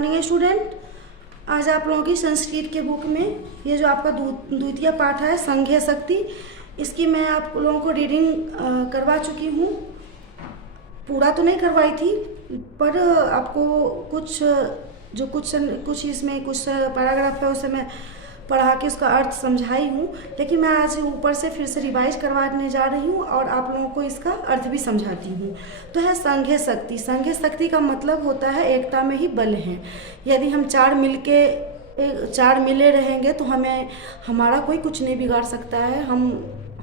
Morning student. आज आप लोगों की संस्कृत के बुक में ये जो आपका द्वितीय पाठ है संघीय शक्ति, इसकी मैं आप लोगों को रीडिंग करवा चुकी हूँ। पूरा तो नहीं करवाई थी, पर आपको कुछ इसमें कुछ पैराग्राफ है उसे मैं पढ़ा के उसका अर्थ समझाई हूँ। लेकिन मैं आज ऊपर से फिर से रिवाइज करवाने जा रही हूँ और आप लोगों को इसका अर्थ भी समझाती हूँ। तो है संघीय शक्ति। संघीय शक्ति का मतलब होता है एकता में ही बल है। यदि हम चार मिले रहेंगे तो हमारा कोई कुछ नहीं बिगाड़ सकता है,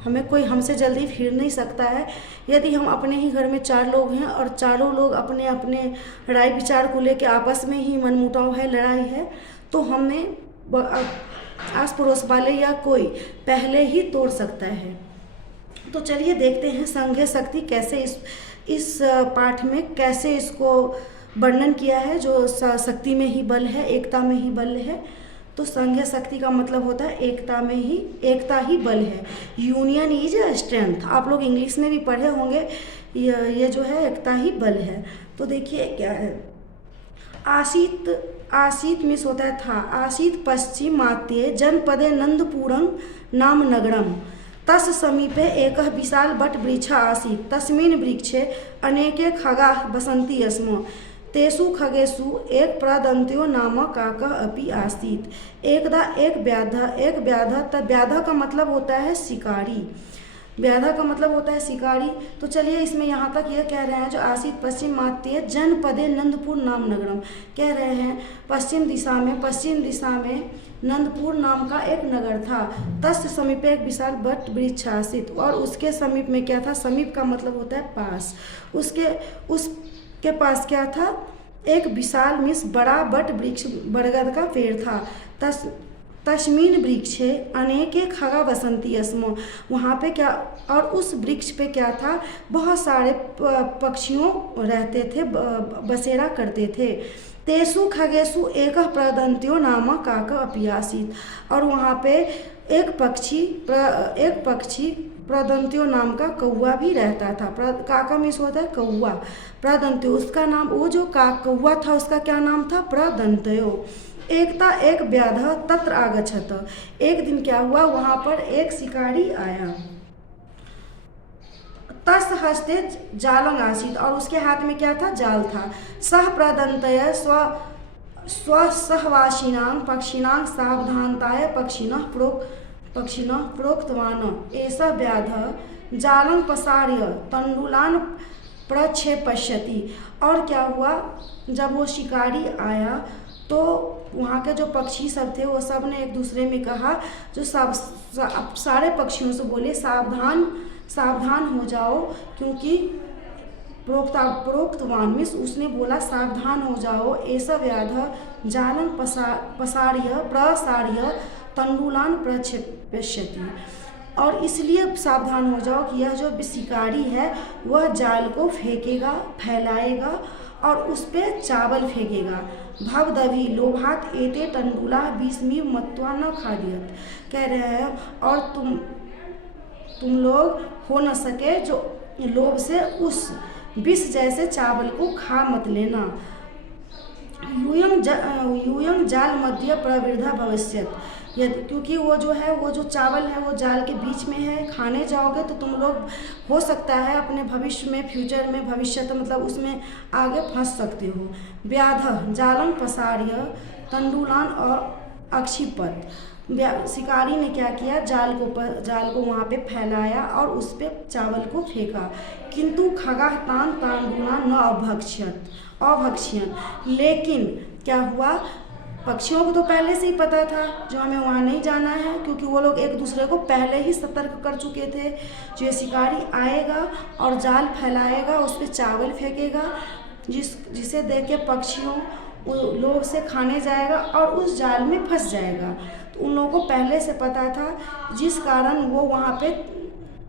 हमें कोई हमसे जल्दी फिर नहीं सकता है। यदि हम अपने ही घर में 4 लोग हैं और चारों लोग अपने अपने राय विचार को लेकर आपस में ही मनमुटाव है, लड़ाई है, तो हमें आस पड़ोस वाले या कोई पहले ही तोड़ सकता है। तो चलिए देखते हैं संघीय शक्ति कैसे इस पाठ में कैसे इसको वर्णन किया है। जो शक्ति में ही बल है, एकता में ही बल है। तो संघीय शक्ति का मतलब होता है एकता ही बल है। Union is strength. आप लोग इंग्लिश में भी पढ़े होंगे, ये जो है एकता ही बल है। तो देखिए क्या है। आसीत मीन्स होता है था। आसीत पश्चिमात्ये जनपदे नंदपुरं नाम नगरम तस् समीपे एकः विशाल वट वृक्ष आसीत् तस्मिन् वृक्षे अनेके खगाः बसन्ति स्म तेषु खगेषु एक प्रदन्त्यो नाम काकः अपि आसीत्। एकदा एक व्याध तब व्याध का मतलब होता है शिकारी। व्याधा का मतलब होता है शिकारी। तो चलिए इसमें यहाँ तक यह कह रहे हैं जो आसीत पश्चिमात्ये जनपदे नंदपुर नाम नगरम, कह रहे हैं पश्चिम दिशा में नंदपुर नाम का एक नगर था। तस् समीपे एक विशाल वट वृक्ष आसीत, और उसके समीप में क्या था। समीप का मतलब होता है पास। उसके पास क्या था, एक विशाल मीन्स बड़ा वट वृक्ष, बरगद का पेड़ था। तस्मीन वृक्षे अनेके खगा बसंती स्म, वहाँ पे क्या, और उस वृक्ष पे क्या था, बहुत सारे पक्षियों रहते थे, बसेरा करते थे। तेसु खगेशु एक प्रदंत्यो नाम काक अपि आसीत्, और वहाँ पे एक पक्षी प्रदंत्यो नाम का कौवा भी रहता था। काका मीन्स होता है कौवा। प्रदंत्यो उसका नाम, वो जो कौवा था उसका क्या नाम था, प्रदंत्यो। एकता एक व्याध तत्र आगच्छत, एक दिन क्या हुआ, वहां पर एक शिकारी आया। तस् हस्ते जालंग आसीत, और उसके हाथ में क्या था, जाल था। सह प्रदंतय स्वसहवासिनां पक्षिणां सावधानताय पक्षिणः प्रोक्तवान् एषः व्याध जालं प्रसार्य तण्डुलान् प्रक्षेपष्यति। और क्या हुआ, जब वो शिकारी आया तो वहाँ के जो पक्षी सब थे वो सब ने एक दूसरे में कहा, जो सारे पक्षियों से बोले सावधान हो जाओ, क्योंकि प्रोक्तवान मीन्स उसने बोला सावधान हो जाओ। ऐसा व्याध जालन प्रसार्य तंडुलान प्रक्षेपष्यति, और इसलिए सावधान हो जाओ कि यह जो शिकारी है वह जाल को फेंकेगा, फैलाएगा और उस पर चावल फेंकेगा। भवदभि लोभात एते तंडुला विस्मी मत्वा न खादियत, कह रहे हैं, और तुम लोग हो न सके जो लोभ से उस विष जैसे चावल को खा मत लेना। यूयं जाल मध्य प्रवृद्धा भविष्यत, क्योंकि वो जो चावल है वो जाल के बीच में है, खाने जाओगे तो तुम लोग हो सकता है अपने भविष्य में, फ्यूचर में, भविष्य मतलब उसमें आगे फंस सकते हो। व्याध जालम प्रसार्य तंडुलान और अक्षिपत, शिकारी ने क्या किया, जाल को वहाँ पे फैलाया और उस पे चावल को फेंका। किंतु खगा तान तांडुला न अभक्ष्यन, लेकिन क्या हुआ, पक्षियों को तो पहले से ही पता था जो हमें वहाँ नहीं जाना है, क्योंकि वो लोग एक दूसरे को पहले ही सतर्क कर चुके थे। जो ये शिकारी आएगा और जाल फैलाएगा, उस पर चावल फेंकेगा, जिसे देख के पक्षियों लोग से खाने जाएगा और उस जाल में फंस जाएगा। तो उन लोगों को पहले से पता था, जिस कारण वो वहाँ पे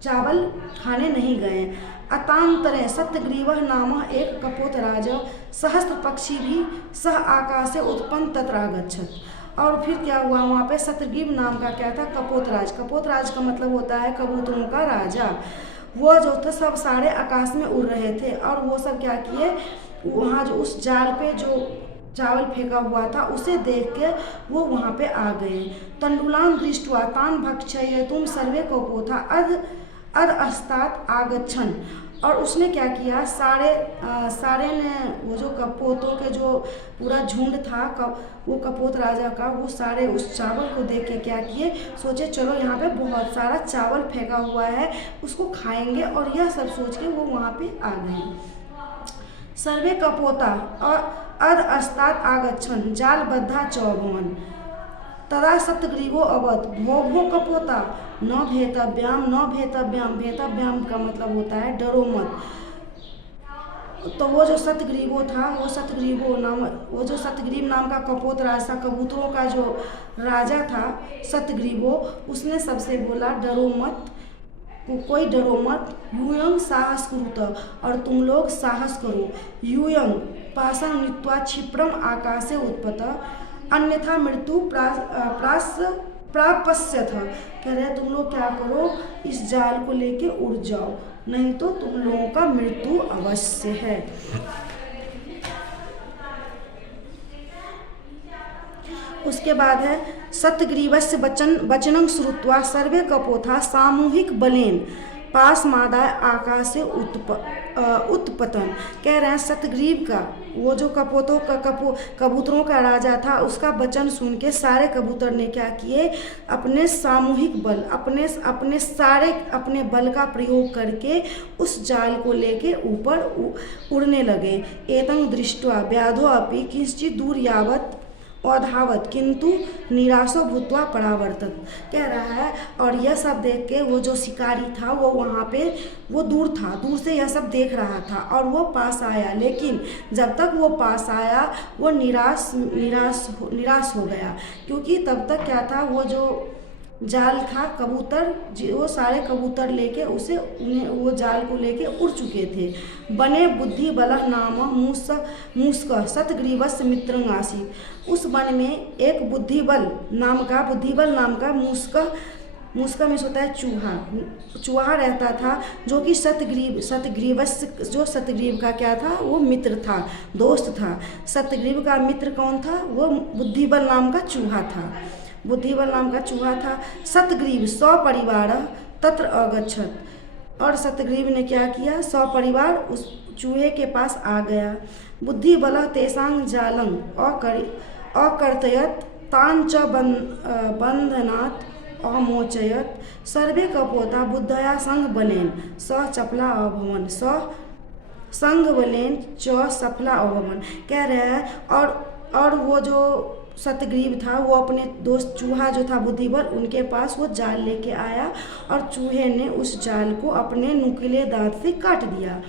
चावल खाने नहीं गए। अतांतरे सत्यग्रीवः नाम एक कपोतराज सहस्त्र पक्षी भी सह आकाशे उत्पन्न तत्रागच्छत, और फिर क्या हुआ, वहाँ पे सत्यग्रीव नाम का क्या था, कपोतराज का मतलब होता है कबूतरों का राजा। वो जो था सब सारे आकाश में उड़ रहे थे, और वो सब क्या किए, वहाँ जो उस जाल पे जो चावल फेंका हुआ था उसे देख के वो वहाँ पे आ गए। तण्डुलान् दृष्ट्वा तान् भक्षयितुं सर्वे कपोता अध अस्तात् आगच्छन्। और उसने क्या किया, सारे ने वो जो कपोतों के जो पूरा झुंड था वो कपोत राजा का, वो सारे उस चावल को देख के क्या किए, सोचे चलो यहाँ पे बहुत सारा चावल फेंका हुआ है उसको खाएंगे, और यह सब सोच के वो वहाँ पे आ गए। सर्वे कपोता अध अस्तात् आगच्छन् जालबद्धा च भवन् तदा सप्तग्रीवो अवद भो भो कपोता न भेतव्याम न भेतव्याम। भेतव्याम का मतलब होता है डरो मत। तो वो जो सतग्रीवो था, वो जो सतग्रीव नाम का कपोत राजा, कबूतरों का जो राजा था सतग्रीवो, उसने सबसे बोला डरो मत, कोई डरो मत। यूयं साहस कुरुत, और तुम लोग साहस करो। यूयं पाशं नीत्वा क्षिप्रम आकाशे उत्पत अन्यथा मृत्यु प्रापस्यथ। कह रहे तुम लोग क्या करो, इस जाल को लेके उड़ जाओ, नहीं तो तुम लोगों का मृत्यु अवश्य है। उसके बाद है सतग्रीवस्य वचनं श्रुत्वा सर्वे कपोता सामूहिक बलेन पाशमादाय आकाशे उत्पतन। कह रहे हैं सतग्रीव का, वो जो कबूतरों का राजा था, उसका वचन सुन के सारे कबूतर ने क्या किए, अपने सामूहिक बल, अपने बल का प्रयोग करके उस जाल को लेके ऊपर उड़ने लगे। एतं दृष्ट्वा व्याधो अपि किंचित् दूर यावत् अधावत किंतु निराशो भूत्वा परावर्तत। कह रहा है और यह सब देख के वो जो शिकारी था वो वहाँ पे वो दूर से यह सब देख रहा था और वो पास आया, लेकिन जब तक वो पास आया वो निराश हो गया, क्योंकि तब तक क्या था, वो जो जाल था, कबूतर वो सारे कबूतर लेके वो जाल को लेके उड़ चुके थे। बने बुद्धि बलह नाम मूषक सतग्रीवस्य मित्रं आसीत्। उस वन में एक बुद्धिबल नाम का मूषक में होता है चूहा रहता था, जो कि सतग्रीव का क्या था, वो मित्र था, दोस्त था। सतग्रीव का मित्र कौन था, वो बुद्धिबल नाम का चूहा था। सतग्रीव सपरिवार तत्र अगच्छत, और सतग्रीव ने क्या किया, सपरिवार उस चूहे के पास आ गया। बुद्धिबलः तेषां जालं अकर्तयत् तान् च बन्धनात् अमोचयत्। सर्वे कपोता बुद्धया संघबलेन स चपला अभवन् संघबलेन च सफला अभवन्। कह रहे हैं और वो जो सतग्रीव था वो अपने दोस्त चूहा जो था बुद्धिबल, उनके पास वो जाल लेके आया और चूहे ने उस जाल को अपने नुकीले दांत से काट दिया।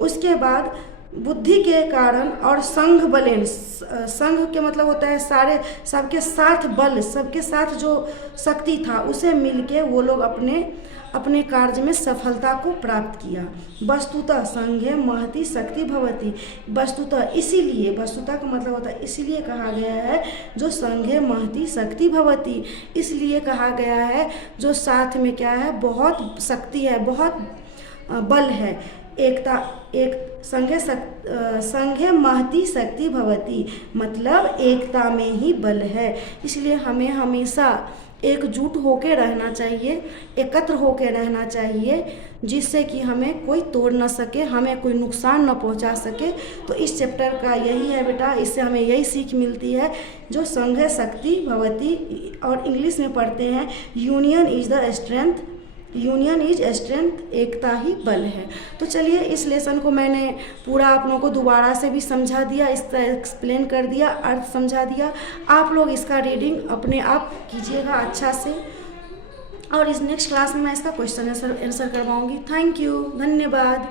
उसके बाद बुद्धि के कारण और संघ बलेन, संघ के मतलब होता है सारे, सबके साथ बल, सबके साथ जो शक्ति था उसे मिलके वो लोग अपने कार्य में सफलता को प्राप्त किया। वस्तुतः संघे महती शक्ति भवती। वस्तुतः का मतलब होता है इसलिए कहा गया है, जो संघे महती शक्ति भवती, इसलिए कहा गया है जो साथ में क्या है, बहुत शक्ति है, बहुत बल है। संघे महती शक्ति भवती मतलब एकता में ही बल है। इसलिए हमें हमेशा एकजुट होकर रहना चाहिए, एकत्र होकर रहना चाहिए, जिससे कि हमें कोई तोड़ न सके, हमें कोई नुकसान न पहुंचा सके। तो इस चैप्टर का यही है बेटा, इससे हमें यही सीख मिलती है, जो संघे शक्ति भवती, और इंग्लिश में पढ़ते हैं यूनियन इज स्ट्रेंथ, एकता ही बल है। तो चलिए इस लेसन को मैंने पूरा आप लोगों को दोबारा से भी समझा दिया, इसका एक्सप्लेन कर दिया, अर्थ समझा दिया। आप लोग इसका रीडिंग अपने आप कीजिएगा अच्छा से, और इस नेक्स्ट क्लास में मैं इसका क्वेश्चन आंसर करवाऊंगी। थैंक यू, धन्यवाद।